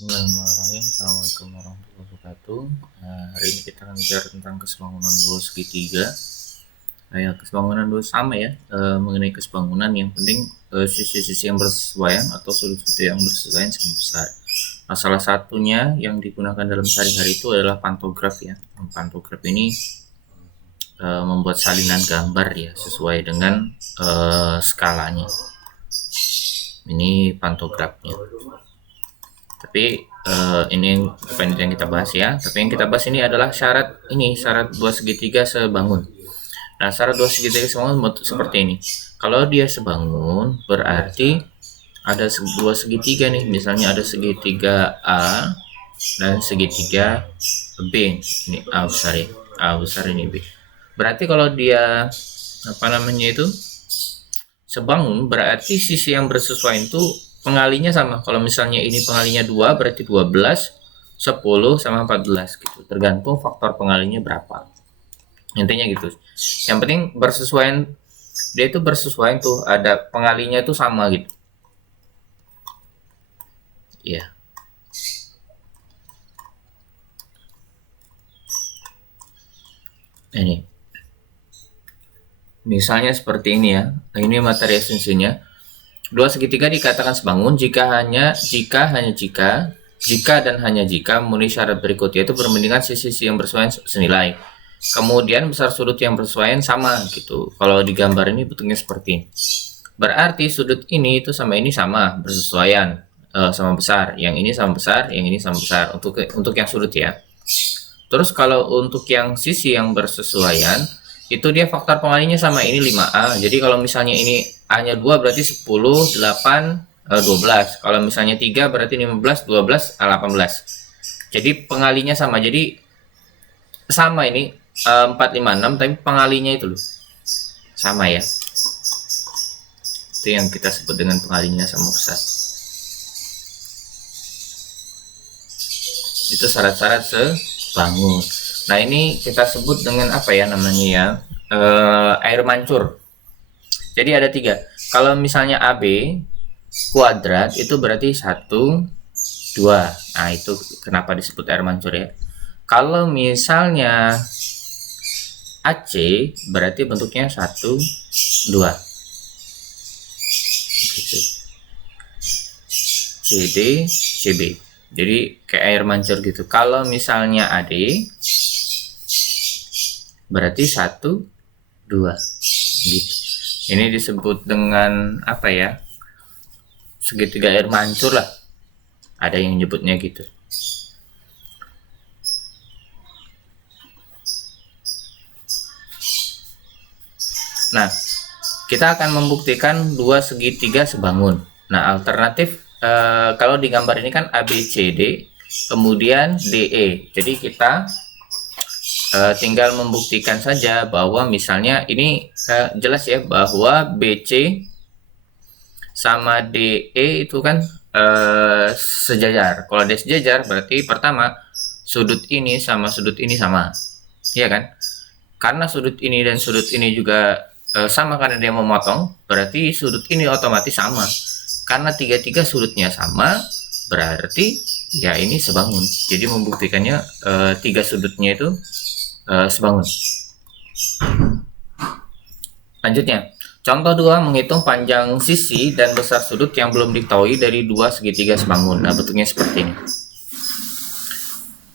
Bismillahirrahmanirrahim. Assalamualaikum warahmatullahi wabarakatuh. Nah, hari ini kita akan bicara tentang kesebangunan dua segitiga. Ya, kesebangunan dua sama ya. Mengenai kesebangunan yang penting sisi-sisi yang bersesuaian atau sudut-sudut yang bersesuaian sama besar. Nah, salah satunya yang digunakan dalam sehari-hari itu adalah pantograf ya. Pantograf ini membuat salinan gambar ya sesuai dengan skalanya. Ini pantografnya. Tapi ini bukan yang kita bahas ya. Tapi yang kita bahas ini adalah syarat dua segitiga sebangun. Nah, syarat dua segitiga sebangun seperti ini. Kalau dia sebangun berarti ada dua segitiga nih. Misalnya ada segitiga A dan segitiga B. Ini A besar ya. A besar ini B. Berarti kalau dia sebangun berarti sisi yang bersesuaian itu pengalinya sama. Kalau misalnya ini pengalinya 2 berarti 12, 10 sama 14 gitu. Tergantung faktor pengalinya berapa. Intinya gitu. Yang penting bersesuaian, dia itu bersesuaian tuh, ada pengalinya itu sama gitu. Iya. Ini. Misalnya seperti ini ya. Nah, ini materi esensinya. Dua segitiga dikatakan sebangun jika dan hanya jika memenuhi syarat berikut, yaitu perbandingan sisi-sisi yang bersesuaian senilai. Kemudian besar sudut yang bersesuaian sama gitu. Kalau di gambar ini bentuknya seperti ini. Berarti sudut ini itu sama ini sama bersesuaian sama besar. Yang ini sama besar, yang ini sama besar untuk yang sudut ya. Terus kalau untuk yang sisi yang bersesuaian itu dia faktor pengalinya sama, ini 5A. Jadi kalau misalnya ini A-nya 2 berarti 10, 8, 12. Kalau misalnya 3 berarti 15, 12, 18. Jadi pengalinya sama. Jadi sama ini 4, 5, 6 tapi pengalinya itu loh sama ya. Itu yang kita sebut dengan pengalinya sama besar. Itu syarat-syarat sebangun. Nah, ini kita sebut dengan apa ya namanya ya, air mancur. Jadi ada 3. Kalau misalnya AB kuadrat itu berarti 1, 2. Nah, itu kenapa disebut air mancur ya. Kalau misalnya AC berarti bentuknya 1, 2. Gitu. CD, CB. Jadi kayak air mancur gitu. Kalau misalnya AD berarti 1, 2 gitu. Ini disebut dengan apa ya, segitiga air mancur lah, ada yang nyebutnya gitu. Nah, kita akan membuktikan dua segitiga sebangun. Nah, alternatif kalau di gambar ini kan ABCD kemudian DE. Jadi kita tinggal membuktikan saja bahwa misalnya ini jelas ya bahwa BC sama DE itu kan sejajar. Kalau dia sejajar berarti pertama sudut ini sama sudut ini sama, iya kan? Karena sudut ini dan sudut ini juga sama karena dia memotong, berarti sudut ini otomatis sama. Karena tiga-tiga sudutnya sama, berarti ya ini sebangun. Jadi membuktikannya tiga sudutnya itu sebangun. Lanjutnya, contoh 2, menghitung panjang sisi dan besar sudut yang belum diketahui dari dua segitiga sebangun. Nah, bentuknya seperti ini.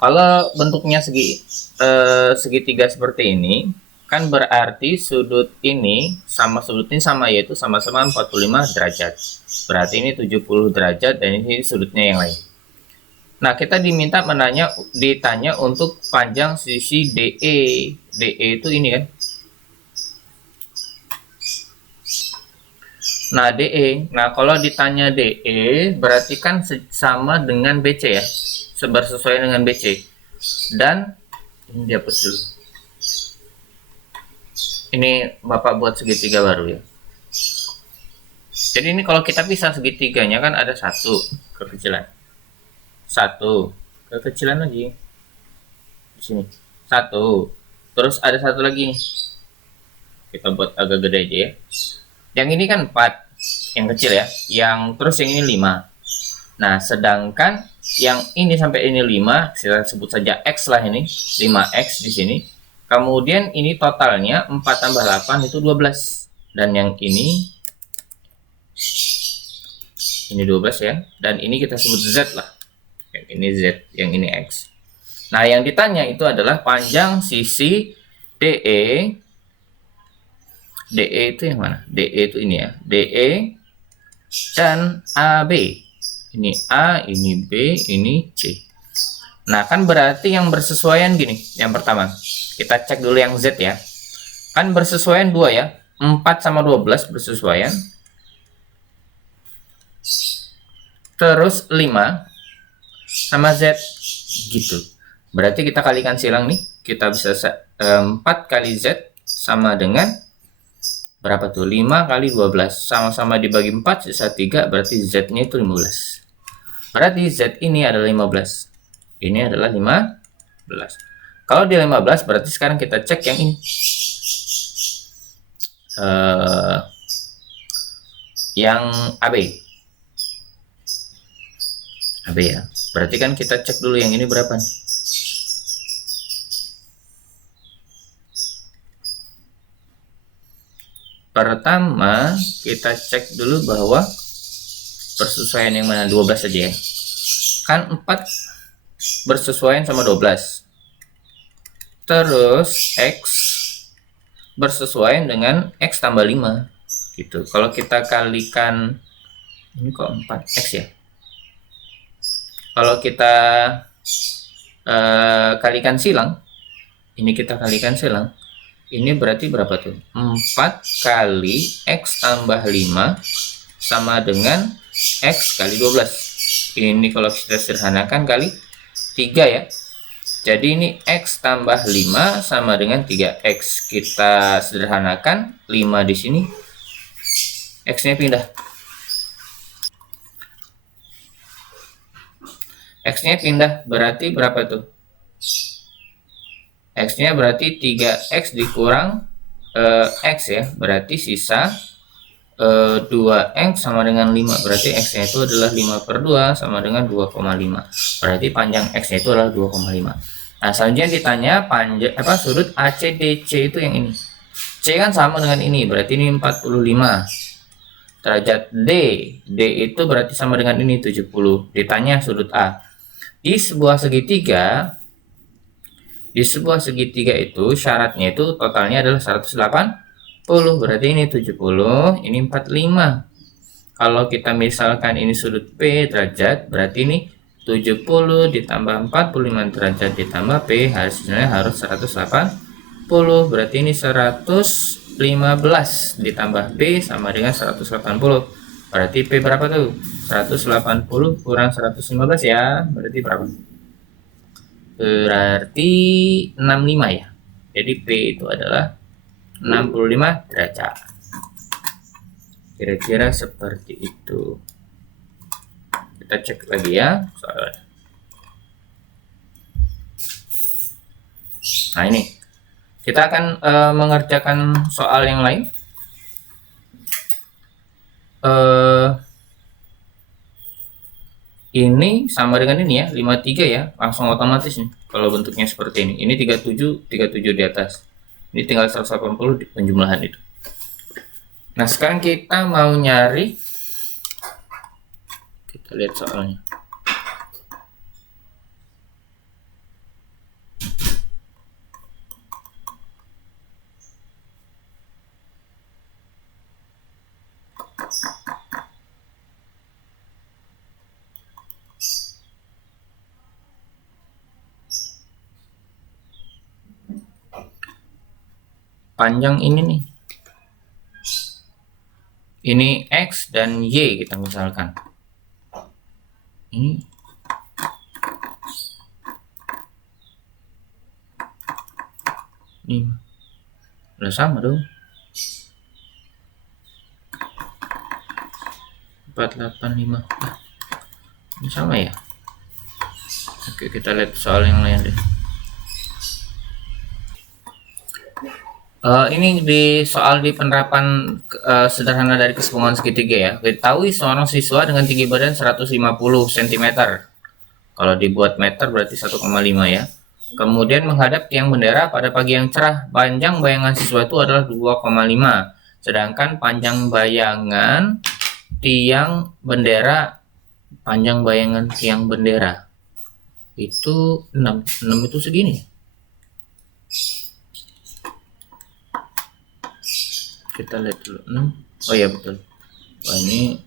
Kalau bentuknya segitiga seperti ini, kan berarti sudut ini sama sudut ini sama, yaitu sama-sama 45 derajat. Berarti ini 70 derajat dan ini sudutnya yang lain. Nah, kita ditanya untuk panjang sisi DE. DE itu ini kan. Nah, DE. Nah, kalau ditanya DE berarti kan sama dengan BC ya. Sesuai dengan BC. Dan ini dihapus dulu. Ini Bapak buat segitiga baru ya. Jadi ini kalau kita pisah segitiganya kan ada satu kekecilan. Satu kekecilan lagi. Di sini. Satu. Terus ada satu lagi. Kita buat agak gede aja ya. Yang ini kan 4. Yang kecil ya. Yang terus yang ini 5. Nah, sedangkan yang ini sampai ini 5, kita sebut saja X lah ini, 5X di sini. Kemudian ini totalnya 4 tambah 8 itu 12. Dan yang ini 12 ya. Dan ini kita sebut Z lah. Yang ini Z, yang ini X. Nah, yang ditanya itu adalah panjang sisi DE. DE itu yang mana? DE itu ini ya. DE dan AB. Ini A, ini B, ini C. Nah, kan berarti yang bersesuaian gini. Yang pertama, kita cek dulu yang Z ya. Kan bersesuaian 2 ya. 4 sama 12 bersesuaian. Terus 5 sama Z gitu. Berarti kita kalikan silang nih. Kita bisa 4 kali Z sama dengan berapa tuh? 5 kali 12. Sama-sama dibagi 4 sisa 3, berarti Z-nya itu 15. Berarti Z ini adalah 15. Ini adalah 15. Kalau di 15 berarti sekarang kita cek yang ini. Yang AB. AB ya. Berarti kan kita cek dulu yang ini berapa nih. Pertama, kita cek dulu bahwa persesuaian yang mana, 12 saja ya. Kan 4 bersesuaian sama 12. Terus X bersesuaian dengan X tambah 5 gitu. Kalau kita kalikan, ini kok 4X ya. Kalau kita kalikan silang, ini kita kalikan silang, ini berarti berapa tuh? 4 kali X tambah 5 sama dengan X kali 12. Ini kalau kita sederhanakan kali 3 ya. Jadi ini X tambah 5 sama dengan 3X. Kita sederhanakan 5 di sini. X-nya pindah. X-nya pindah berarti berapa tuh? X-nya berarti 3X dikurang X ya. Berarti sisa 2X sama dengan 5. Berarti X-nya itu adalah 5/2 sama dengan 2,5. Berarti panjang X-nya itu adalah 2,5. Nah, selanjutnya ditanya panjang sudut ACDC itu yang ini. C kan sama dengan ini, berarti ini 45 derajat. D itu berarti sama dengan ini 70. Ditanya sudut A. Di sebuah segitiga itu syaratnya itu totalnya adalah 180. Berarti ini 70, ini 45. Kalau kita misalkan ini sudut P derajat, berarti ini 70 ditambah 45 derajat ditambah P hasilnya harus 180. Berarti ini 115 ditambah B sama dengan 180. Berarti P berapa tuh? 180 kurang 115 ya. Berarti berapa? Berarti 65 ya. Jadi P itu adalah 65 derajat. Kira-kira seperti itu. Kita cek lagi ya soalnya. Nah, ini kita akan mengerjakan soal yang lain. Ini sama dengan ini ya, 53 ya, langsung otomatis nih kalau bentuknya seperti ini. Ini 37 di atas. Ini tinggal 180 di penjumlahan itu. Nah, sekarang kita mau nyari, kita lihat soalnya. Panjang ini nih. Ini X dan Y kita misalkan. Ini udah sama dong. 485. Ini sama ya. Oke, kita lihat soal yang lain deh. Ini di soal di penerapan sederhana dari keseimbangan segitiga ya. Ketahui seorang siswa dengan tinggi badan 150 cm. Kalau dibuat meter berarti 1,5 ya. Kemudian menghadap tiang bendera pada pagi yang cerah. Panjang bayangan siswa itu adalah 2,5. Sedangkan panjang bayangan tiang bendera, itu 6 itu segini. Kita lihat dulu. 6. Oh iya betul. Wah, ini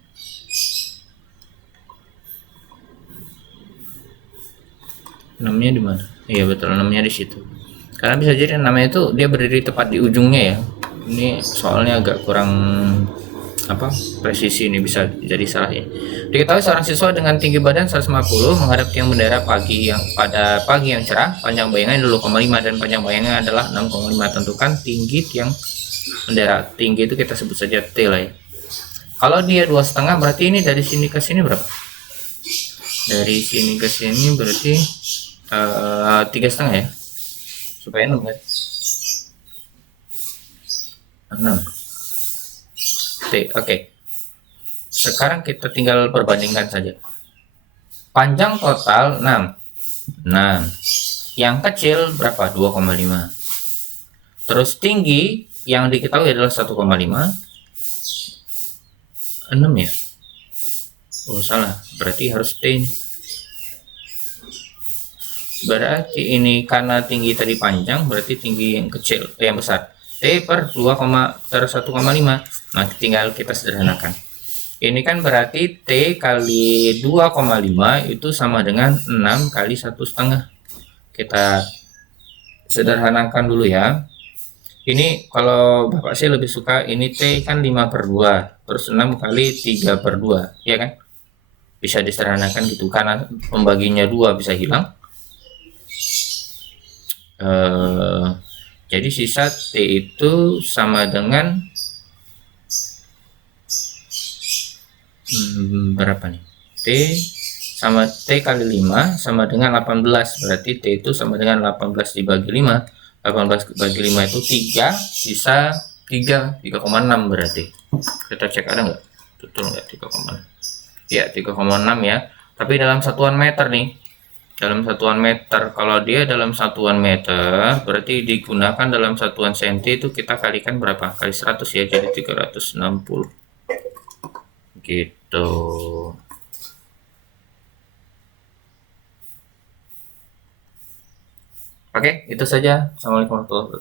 enamnya di mana? Iya betul, enamnya di situ. Karena bisa jadi namanya itu dia berdiri tepat di ujungnya ya. Ini soalnya agak kurang presisi, ini bisa jadi salah ya. Diketahui seorang siswa dengan tinggi badan 150 menghadap tiang bendera pada pagi yang cerah. Panjang bayangannya 2,5 dan panjang bayangannya adalah 6,5. Tentukan tinggi tiang bendera. Tinggi itu kita sebut saja T lah ya. Kalau dia 2,5 berarti ini dari sini ke sini berapa? Dari sini ke sini berarti 3,5 ya, supaya 6 kan? 6 T. Oke. Sekarang kita tinggal perbandingkan saja. Panjang total 6. Yang kecil berapa? 2,5. Terus tinggi yang diketahui adalah 1,5. 6 ya? Oh salah, berarti harus T ini. Berarti ini karena tinggi tadi panjang, berarti tinggi yang kecil, yang besar. T per 1,5. Nah, tinggal kita sederhanakan. Ini kan berarti T kali 2,5 itu sama dengan 6 kali 1,5. Kita sederhanakan dulu ya. Ini kalau Bapak sih lebih suka ini T kan 5/2, terus 6 kali 3/2, ya kan? Bisa disederhanakan gitu, karena pembaginya 2 bisa hilang. Jadi sisa T itu sama dengan berapa nih? T kali 5 sama dengan 18. Berarti T itu sama dengan 18 dibagi 5. 18 dibagi 5 itu 3, sisa 3,6 berarti. Kita cek ada nggak? Betul nggak 3,6? Ya, 3,6 ya. Tapi dalam satuan meter nih. Dalam satuan meter. Kalau dia dalam satuan meter, berarti digunakan dalam satuan senti itu kita kalikan berapa? Kali 100 ya, jadi 360. Gitu. Oke, itu saja. Assalamualaikum warahmatullahi wabarakatuh.